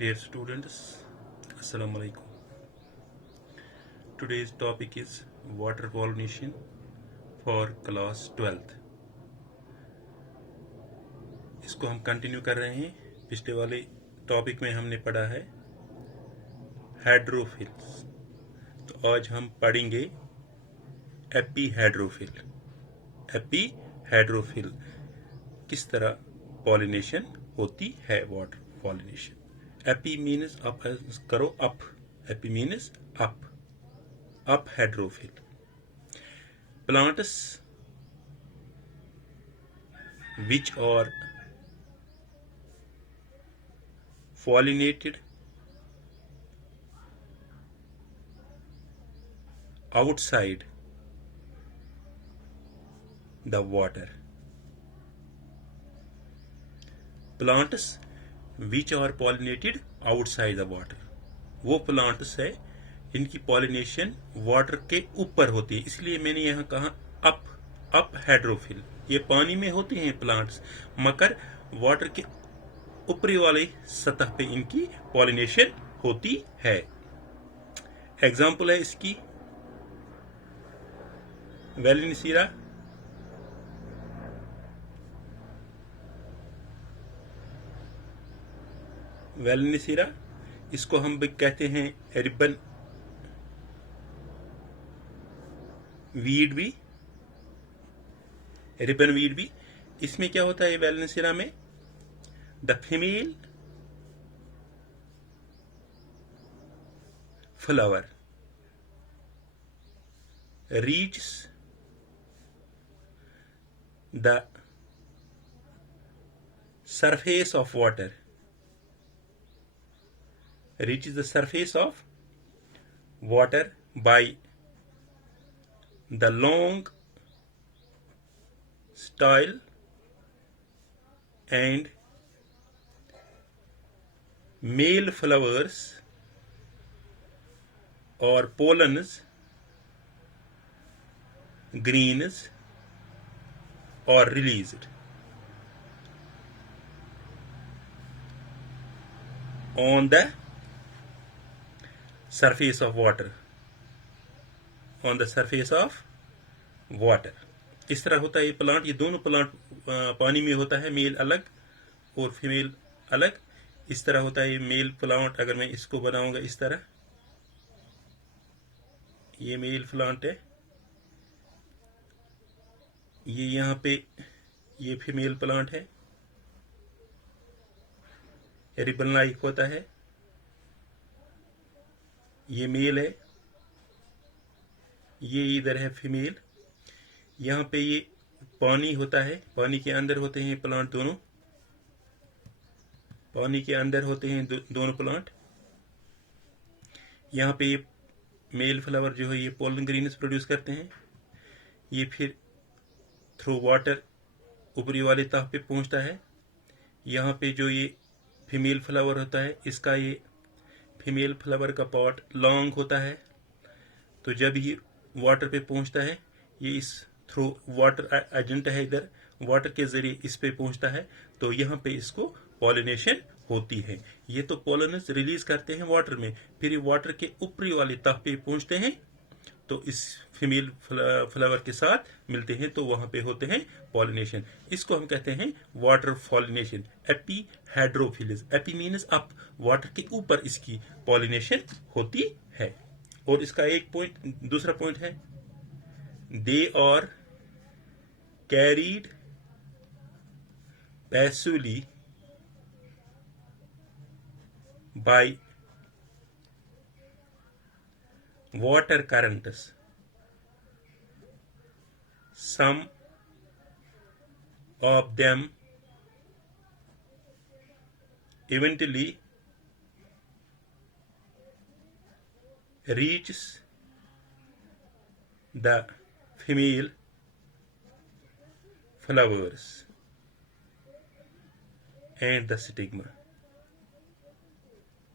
Dear students, Assalamu alaikum. Today's topic is water pollination for class 12th. इसको हम continue कर रहे हैं. पिछले वाले टॉपिक में हमने पढ़ा है हाइड्रोफिल्स. तो आज हम पढ़ेंगे एपीहाइड्रोफिल. एपीहाइड्रोफिल किस तरह पॉलिनेशन होती है. Water pollination. Epi means up करो up. Epi means up. Up hydrophile. Plants which are pollinated outside the water. Plants which are pollinated outside the water. वो प्लांट्स है इनकी पॉलिनेशन वाटर के ऊपर होती है, इसलिए मैंने यहाँ कहा अप हाइड्रोफिल. ये पानी में होते हैं प्लांट्स, मगर वाटर के ऊपरी वाली सतह पे इनकी पॉलिनेशन होती है. एग्जाम्पल है इसकी वेलिनसीरा. वेलिनसीरा इसको हम भी कहते हैं रिबन वीड भी. रिबन वीड भी. इसमें क्या होता है वेलिनसीरा में, the female flower reaches the surface of water. Reaches the surface of water by the long style and male flowers or pollens, greens are released on the surface of water. On the surface of water. इस तरह होता है ये plant. ये दोनों plant पानी में होता है, मेल अलग और फीमेल अलग. इस तरह होता है ये मेल प्लांट. अगर मैं इसको बनाऊंगा इस तरह, ये मेल प्लांट है, ये यहाँ पे ये फीमेल प्लांट है. रिबन लाइक होता है. ये मेल है, ये इधर है फीमेल. यहाँ पे ये पानी होता है, पानी के अंदर होते हैं प्लांट दोनों. पानी के अंदर होते हैं दोनों प्लांट. यहाँ पे ये मेल फ्लावर जो है ये पोलन ग्रीन्स प्रोड्यूस करते हैं. ये फिर थ्रू वाटर ऊपरी वाले तह पे पहुंचता है. यहाँ पे जो ये फीमेल फ्लावर होता है, इसका ये फीमेल फ्लावर का पार्ट लॉन्ग होता है. तो जब ये वाटर पे पहुंचता है, ये इस थ्रू वाटर एजेंट है इधर, वाटर के जरिए इस पे पहुंचता है. तो यहाँ पे इसको पॉलिनेशन होती है. ये तो पोलन्स रिलीज करते हैं वाटर में, फिर ये वाटर के ऊपरी वाली तह पे पहुंचते हैं, तो इस फीमेल फ्लावर के साथ मिलते हैं, तो वहां पे होते हैं पॉलिनेशन. इसको हम कहते हैं water pollination. Epihydrophilous. Epi means up, water के ऊपर इसकी पॉलिनेशन होती है. और इसका एक पॉइंट, दूसरा पॉइंट है, they are carried passively by water currents. Some of them eventually reaches the female flowers and the stigma.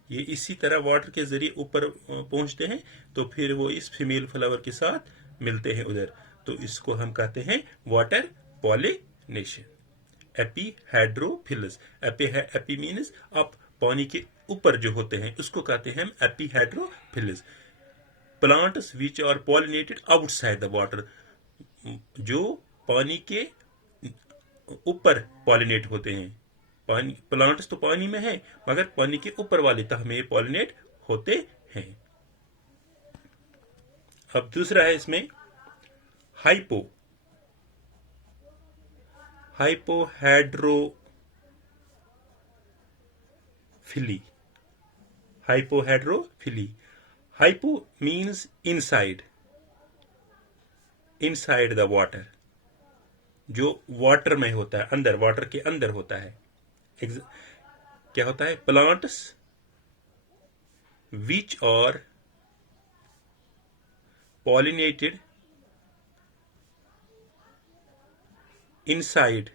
ये इसी तरह वाटर के जरिए ऊपर पहुंचते हैं, तो फिर वो इस फीमेल फ्लावर के साथ मिलते हैं उधर. तो इसको हम कहते हैं water pollination. Epihydrophilous. Epi means up, पानी के ऊपर जो होते हैं उसको कहते हैं हम epihydrophils. Plants which are pollinated outside the water, जो पानी के ऊपर पॉलिनेट होते हैं। पानी, प्लांट्स तो पानी में है मगर पानी के ऊपर वाले तह में पॉलिनेट होते हैं। अब दूसरा है इसमें hypohydrophily. Hypo means inside the water, जो वाटर में होता है, अंदर, वाटर के अंदर होता है। क्या होता है? Plants which are pollinated inside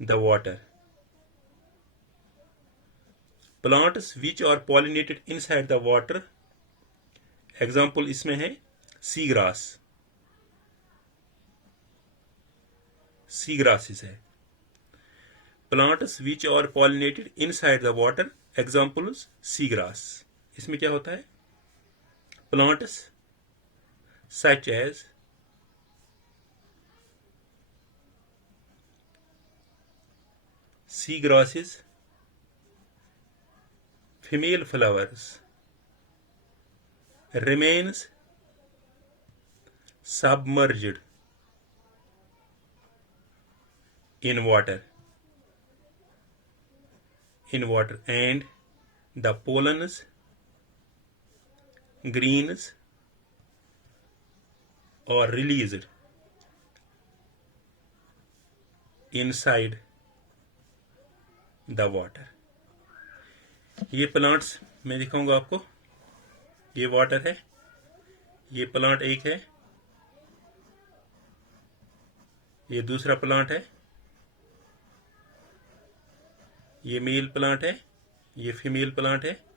the water. Plants which are pollinated inside the water, example इसमें है सी ग्रासेस है। Plants which are pollinated inside the water, examples sea grass. इसमें क्या होता है? Plants such as sea grasses, female flowers remains submerged in water and the pollens, greens are released inside the water. ये plants मैं दिखाऊंगा आपको। ये water है, ये प्लांट एक है, ये दूसरा प्लांट है, ये मेल प्लांट है, ये फीमेल प्लांट है।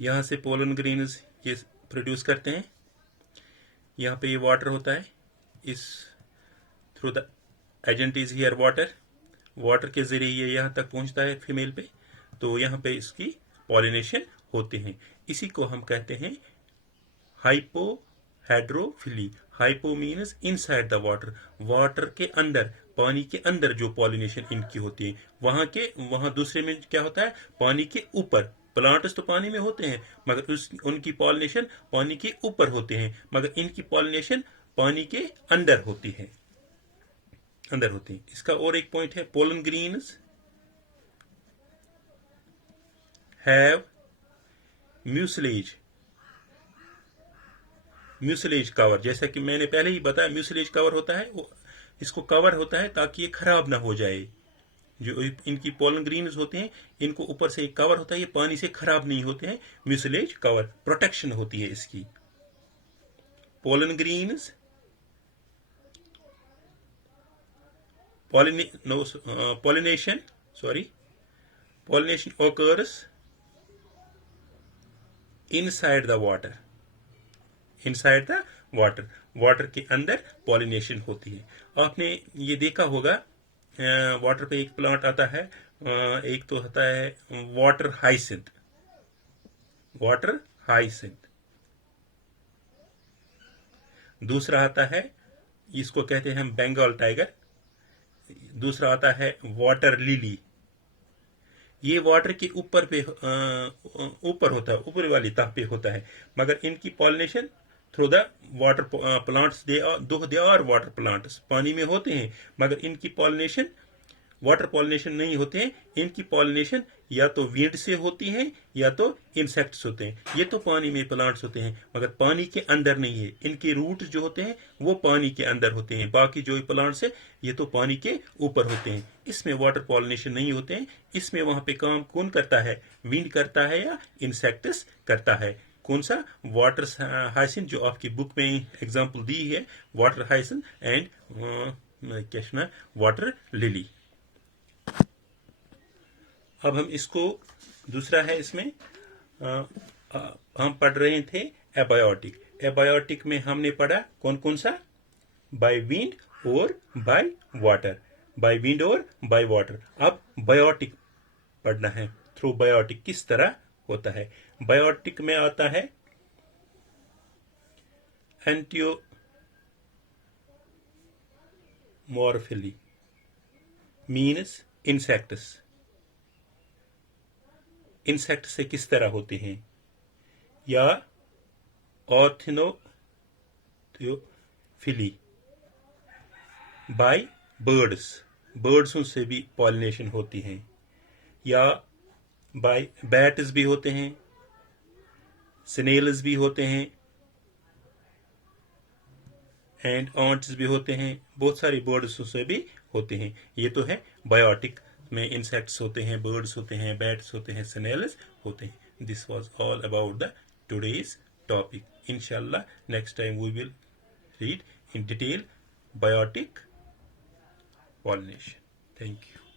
यहाँ से पोलन ग्रेन्स ये प्रोड्यूस करते हैं। यहाँ पे ये वाटर होता है, इस through the agent is here water के जरिए ये यहाँ तक पहुँचता है फीमेल पे, तो यहाँ पे इसकी पॉलिनेशन होते हैं। इसी को हम कहते हैं hypohydrophily. Hypo means inside the water के अंदर, पानी के अंदर जो पॉलिनेशन इनकी होती है। वहां दूसरे में क्या होता है? पानी के ऊपर। प्लांट्स तो पानी में होते हैं मगर उनकी पॉलिनेशन पानी के ऊपर होते हैं, मगर इनकी पॉलिनेशन पानी के अंदर होती है। इसका और एक पॉइंट है, pollen grains have mucilage cover. जैसा कि मैंने पहले ही बताया, म्यूसिलेज कवर होता है, वो इसको कवर होता है ताकि ये खराब ना हो जाए। जो इनकी पोलन ग्रीन्स होते हैं, इनको ऊपर से एक कवर होता है, ये पानी से खराब नहीं होते हैं। म्यूसिलेज कवर, प्रोटेक्शन होती है इसकी। Pollen grains pollination occurs inside the water water के अंदर पॉलिनेशन होती है। आपने ये देखा होगा, वाटर पे एक प्लांट आता है, एक तो होता है वाटर हाइसिंथ, दूसरा आता है, इसको कहते हैं हम बंगाल टाइगर, दूसरा आता है वाटर लिली। ये वाटर के ऊपर होता है, ऊपर वाली तह पे होता है, मगर इनकी pollination through the water plants. They are water plants, पानी में होते हैं मगर इनकी पॉलिनेशन वाटर पॉलिनेशन नहीं होते हैं। इनकी पॉलिनेशन या तो विंड से होती है या तो इंसेक्ट्स होते हैं। ये तो पानी में प्लांट्स होते हैं मगर पानी के अंदर नहीं है। इनके रूट जो होते हैं वो पानी के अंदर होते हैं, बाकी जो प्लांट्स है ये तो पानी के ऊपर होते हैं। इसमें वाटर पॉलिनेशन नहीं होते हैं। इसमें वहां पे काम कौन करता है? विंड करता है या इंसेक्ट्स करता है? कौन सा? वाटर हाइसिंथ, जो आपकी बुक में एग्जाम्पल दी है, water hyacinth and water lily. अब हम इसको, दूसरा है इसमें हम पढ़ रहे थे एबायोटिक में हमने पढ़ा कौन कौन सा? बाय विंड और बाय वाटर। बाय विंड और बाय वाटर। अब बायोटिक पढ़ना है। थ्रू बायोटिक किस तरह होता है। बायोटिक में आता है एंटियोमॉर्फिली मीन्स इंसेक्ट्स। इंसेक्ट से किस तरह होते हैं, या ऑर्थिनोफिली बाय बर्ड्स, बर्ड्सों से भी पॉलिनेशन होती हैं, या बाय बैट्स भी होते हैं, स्नेल्स भी होते हैं, एंड ऑन्ट्स भी होते हैं, बहुत सारी बर्ड्स से भी होते हैं। ये तो है बायोटिक में इंसेक्ट्स होते हैं, बर्ड्स होते हैं, बैट्स होते हैं, स्नेल्स होते हैं। This was all about the today's topic. इंशाल्लाह next time we will read in detail biotic pollination. Thank you.